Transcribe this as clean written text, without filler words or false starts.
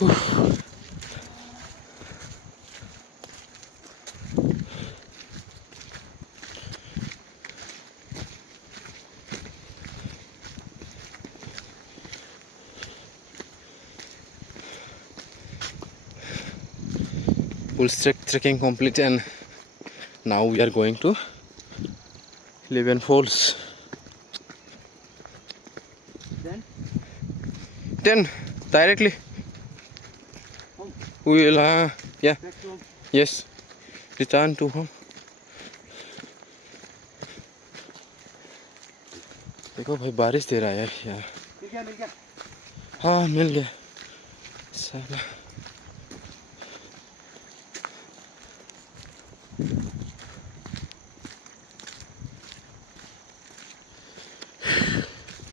Full trekking complete, and now we are going to 11 Falls. 10 directly. We will yeah, yes, return to home. देखो भाई बारिश दे रहा है यार। हाँ मिल गया साला।